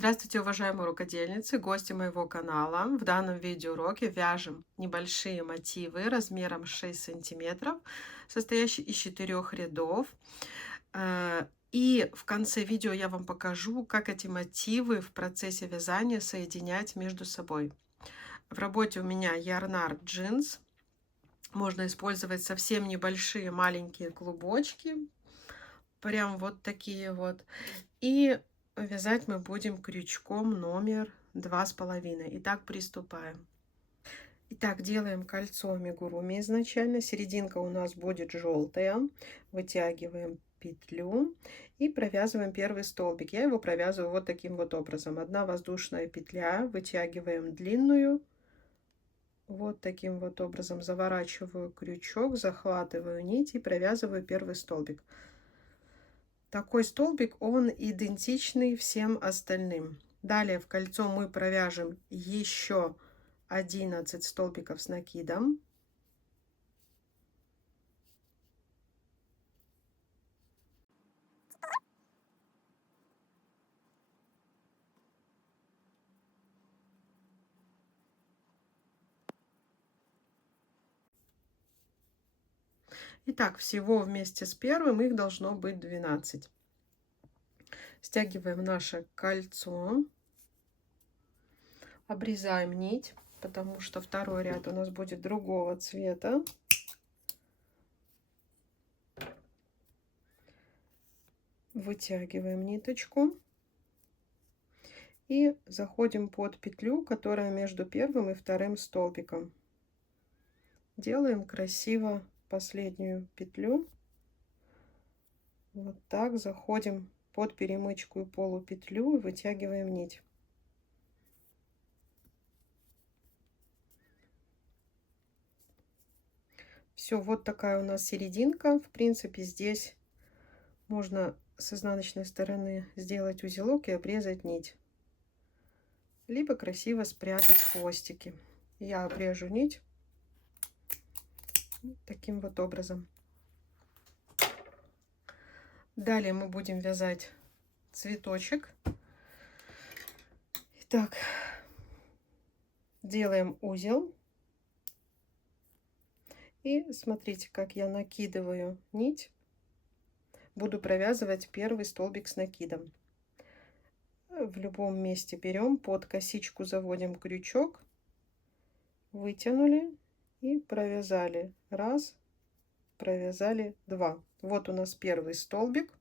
Здравствуйте, уважаемые рукодельницы, гости моего канала. В данном видеоуроке вяжем небольшие мотивы размером 6 сантиметров, состоящие из 4 рядов. И в конце видео я вам покажу, как эти мотивы в процессе вязания соединять между собой. В работе у меня Yarnart Jeans. Можно использовать совсем небольшие маленькие клубочки, прям вот такие вот. И вязать мы будем крючком номер 2,5. Итак, приступаем. Итак, делаем кольцо амигуруми изначально. Серединка у нас будет желтая. Вытягиваем петлю и провязываем первый столбик. Я его провязываю вот таким вот образом. Одна воздушная петля, вытягиваем длинную. Вот таким вот образом заворачиваю крючок, захватываю нить и провязываю первый столбик. Такой столбик, он идентичный всем остальным. Далее в кольцо мы провяжем еще 11 столбиков с накидом. Итак, всего вместе с первым их должно быть 12. Стягиваем наше кольцо, обрезаем нить, потому что второй ряд у нас будет другого цвета. Вытягиваем ниточку и заходим под петлю, которая между первым и вторым столбиком. Делаем красиво последнюю петлю. Вот так заходим под перемычку и полупетлю и вытягиваем нить. Все, вот такая у нас серединка. В принципе, здесь можно с изнаночной стороны сделать узелок и обрезать нить, либо красиво спрятать хвостики. Я обрежу нить таким вот образом. Далее мы будем вязать цветочек. Итак, делаем узел. И смотрите, как я накидываю нить. Буду провязывать первый столбик с накидом. В любом месте берем, под косичку заводим крючок, вытянули и провязали. Раз, провязали два. Вот у нас первый столбик.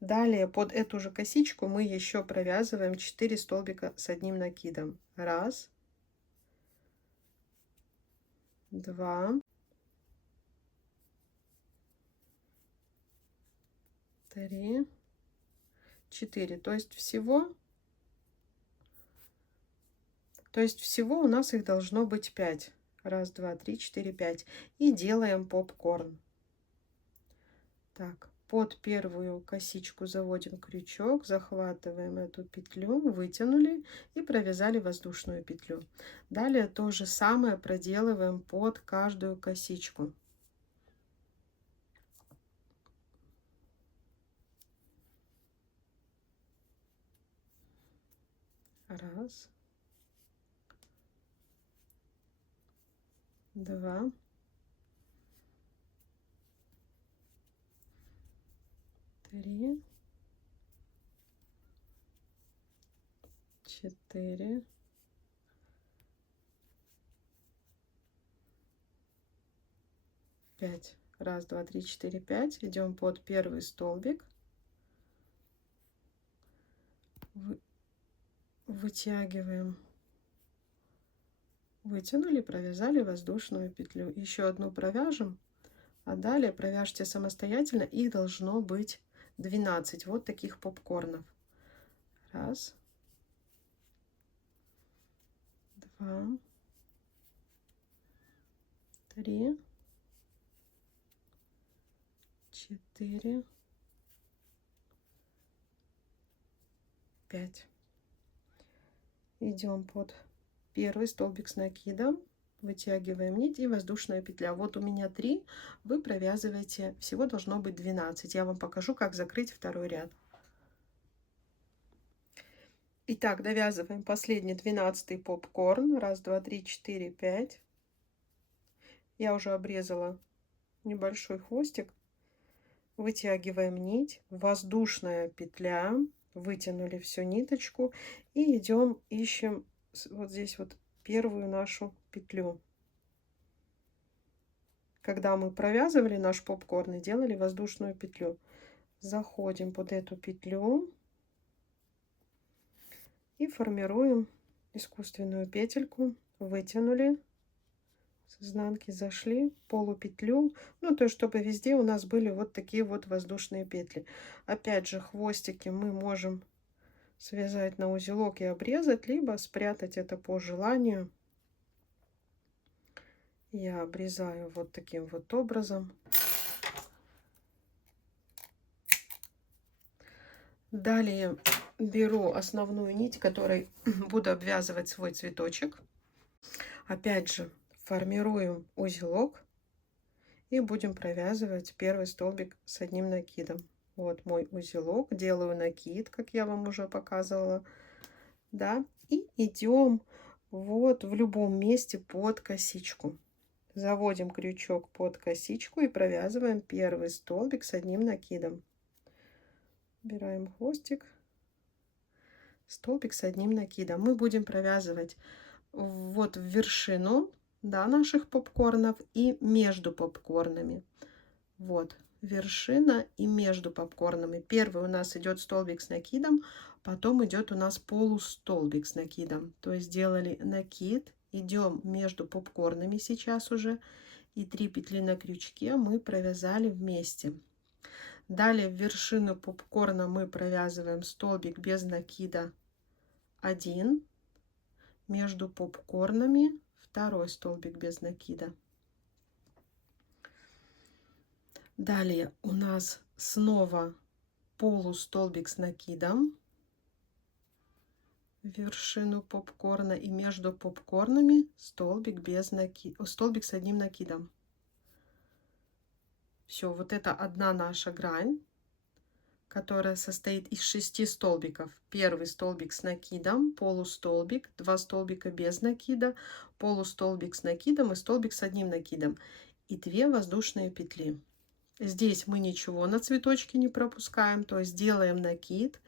Далее под эту же косичку мы еще провязываем 4 столбика с одним накидом. Раз, два, три, 4. То есть всего у нас их должно быть 5. Раз, два, три, 4, 5. И делаем попкорн. Так, под первую косичку заводим крючок, захватываем эту петлю, вытянули и провязали воздушную петлю. Далее то же самое проделываем под каждую косичку. Раз, два, три, 4, 5. Раз, два, три, 4, 5. Идем под первый столбик. Вытягиваем. Вытянули, провязали воздушную петлю. Еще одну провяжем, а далее провяжьте самостоятельно. Их должно быть 12 вот таких попкорнов. Раз, два, три, 4, 5. Идем под первый столбик с накидом, вытягиваем нить и воздушная петля. Вот у меня 3, вы провязываете, всего должно быть 12. Я вам покажу, как закрыть второй ряд. Итак, довязываем последний 12-й попкорн. Раз, два, три, четыре, пять. Я уже обрезала небольшой хвостик. Вытягиваем нить, воздушная петля, вытянули всю ниточку и идем, ищем вот здесь вот первую нашу петлю. Когда мы провязывали наш попкорн и делали воздушную петлю, заходим под эту петлю и формируем искусственную петельку, вытянули, с изнанки зашли, полупетлю, ну то есть чтобы везде у нас были вот такие вот воздушные петли. Опять же, хвостики мы можем связать на узелок и обрезать, либо спрятать это по желанию. Я обрезаю вот таким вот образом. Далее беру основную нить, которой буду обвязывать свой цветочек. Опять же, формируем узелок и будем провязывать первый столбик с одним накидом. Вот мой узелок, делаю накид, как я вам уже показывала, да, и идем вот в любом месте под косичку. Заводим крючок под косичку и провязываем первый столбик с одним накидом. Убираем хвостик, столбик с одним накидом. Мы будем провязывать вот в вершину, да, наших попкорнов и между попкорнами. Вот вершина и между попкорнами. Первый у нас идет столбик с накидом, потом идет у нас полустолбик с накидом. То есть сделали накид, идем между попкорнами сейчас уже, и 3 петли на крючке мы провязали вместе. Далее в вершину попкорна мы провязываем столбик без накида 1, между попкорнами второй столбик без накида. Далее у нас снова полустолбик с накидом в вершину попкорна, и между попкорнами столбик без накида, столбик с одним накидом. Все, вот это одна наша грань, которая состоит из 6 столбиков. Первый столбик с накидом, полустолбик, 2 столбика без накида, полустолбик с накидом и столбик с одним накидом, и 2 воздушные петли. Здесь мы ничего на цветочке не пропускаем, то есть делаем накид,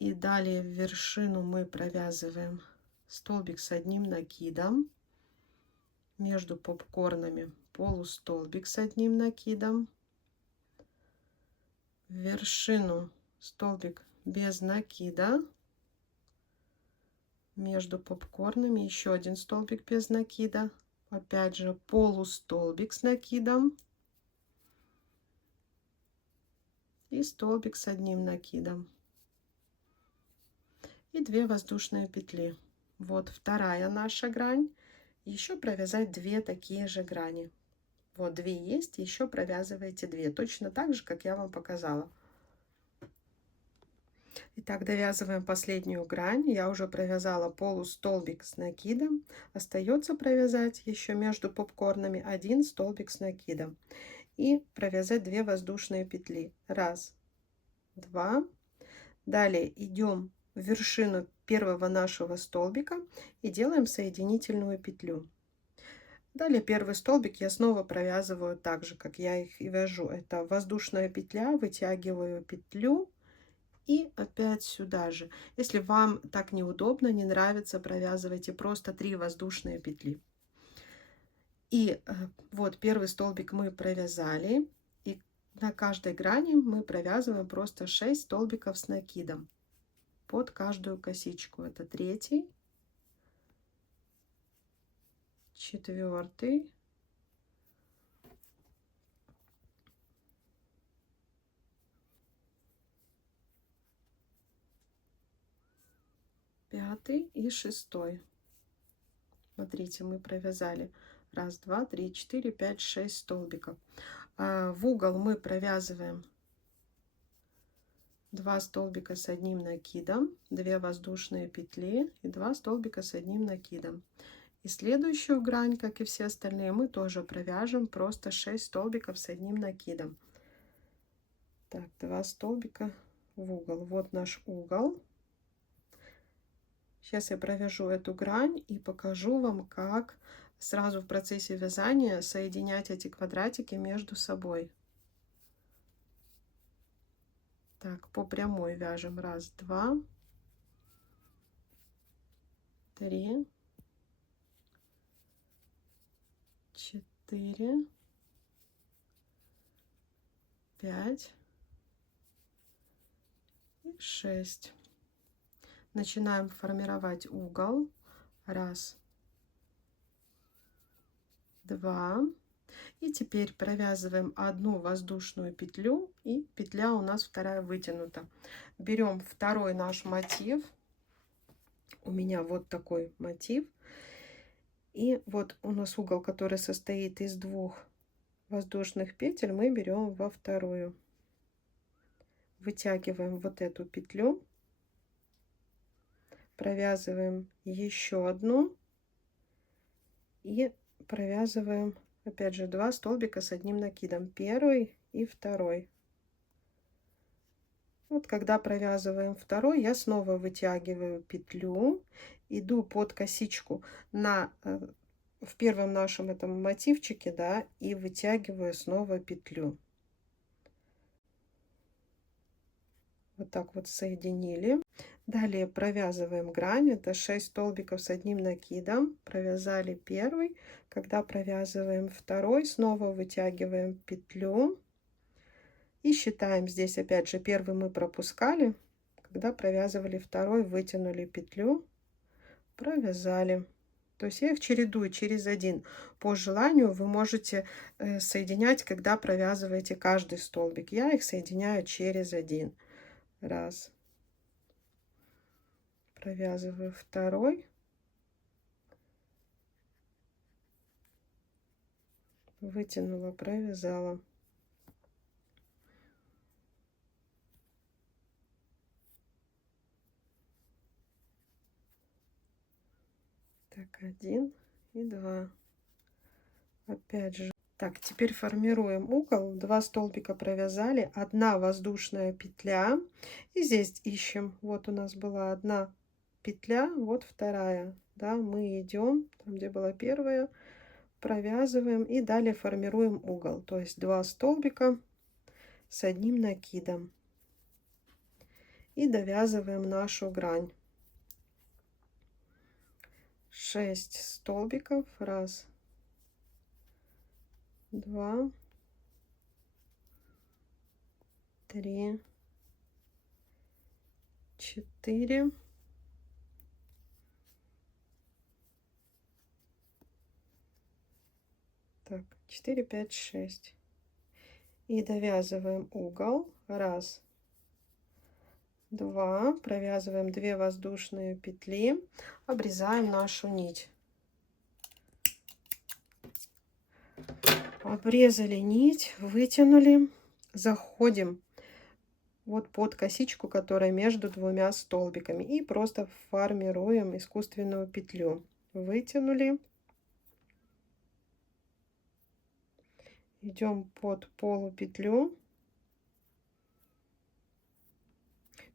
и далее в вершину мы провязываем столбик с одним накидом, между попкорнами полустолбик с одним накидом, в вершину столбик без накида, между попкорнами еще один столбик без накида, опять же полустолбик с накидом и столбик с одним накидом, и 2 воздушные петли. Вот вторая наша грань. Еще провязать 2 такие же грани. Вот 2 есть, еще провязываете 2, точно так же, как я вам показала. Итак, довязываем последнюю грань. Я уже провязала полустолбик с накидом. Остается провязать еще между попкорнами 1 столбик с накидом и провязать 2 воздушные петли. 1, 2. Далее идем в вершину первого нашего столбика и делаем соединительную петлю. Далее первый столбик я снова провязываю так же, как я их и вяжу. Это воздушная петля, вытягиваю петлю и опять сюда же. Если вам так неудобно, не нравится, провязывайте просто 3 воздушные петли. И вот первый столбик мы провязали, и на каждой грани мы провязываем просто 6 столбиков с накидом под каждую косичку. Это 3, 4, 5 и 6. Смотрите, мы провязали 1, 2, 3, 4, 5, 6 столбиков. В угол мы провязываем 2 столбика с одним накидом, 2 воздушные петли и 2 столбика с одним накидом. И следующую грань, как и все остальные, мы тоже провяжем просто 6 столбиков с одним накидом. Так, 2 столбика в угол. Вот наш угол. Сейчас я провяжу эту грань и покажу вам, как сразу в процессе вязания соединять эти квадратики между собой. Так, по прямой вяжем. 1, 2, 3, 4, 5 и 6. Начинаем формировать угол. 1, 2. И теперь провязываем одну воздушную петлю, и петля у нас вторая вытянута. Берем второй наш мотив. У меня вот такой мотив. И вот у нас угол, который состоит из 2 воздушных петель, мы берем во вторую. Вытягиваем вот эту петлю, провязываем еще одну и провязываем опять же 2 столбика с одним накидом, первый и второй. Вот когда провязываем второй, я снова вытягиваю петлю, иду под косичку в первом нашем этом мотивчике, да, и вытягиваю снова петлю. Вот так вот соединили. Далее провязываем грань. Это 6 столбиков с одним накидом. Провязали первый. Когда провязываем второй, снова вытягиваем петлю. И считаем здесь, опять же, первый мы пропускали. Когда провязывали второй, вытянули петлю, провязали. То есть я их чередую через один. По желанию вы можете соединять, когда провязываете каждый столбик. Я их соединяю через один. 1. Провязываю второй. Вытянула, провязала. Так, 1 и 2. Опять же. Так, теперь формируем угол. 2 столбика провязали, 1 воздушная петля. И здесь ищем. Вот у нас была 1 петля, вот вторая. Да, мы идем там, где была первая, провязываем и далее формируем угол. То есть 2 столбика с одним накидом. И довязываем нашу грань. 6 столбиков. 1, 2, 3, 4, 4, 5, 6. И довязываем угол. 1, 2, провязываем 2 воздушные петли, обрезаем нашу нить. Обрезали нить, вытянули, заходим вот под косичку, которая между 2 столбиками, и просто формируем искусственную петлю. Вытянули, идем под полупетлю.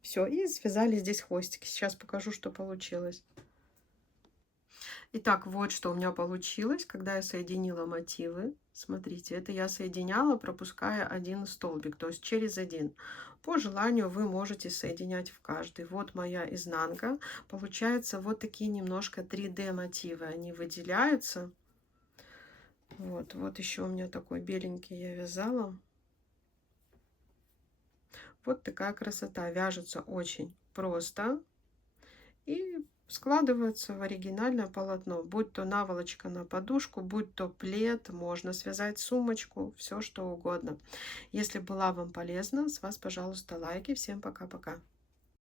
Все, и связали здесь хвостики. Сейчас покажу, что получилось. Итак, вот что у меня получилось, когда я соединила мотивы. Смотрите, это я соединяла, пропуская один столбик, то есть через один. По желанию вы можете соединять в каждый. Вот моя изнанка. Получается вот такие немножко 3D мотивы. Они выделяются. Вот еще у меня такой беленький я вязала. Вот такая красота. Вяжется очень просто. И складывается в оригинальное полотно. Будь то наволочка на подушку, будь то плед, можно связать сумочку, все что угодно. Если была вам полезна, с вас, пожалуйста, лайки. Всем пока-пока.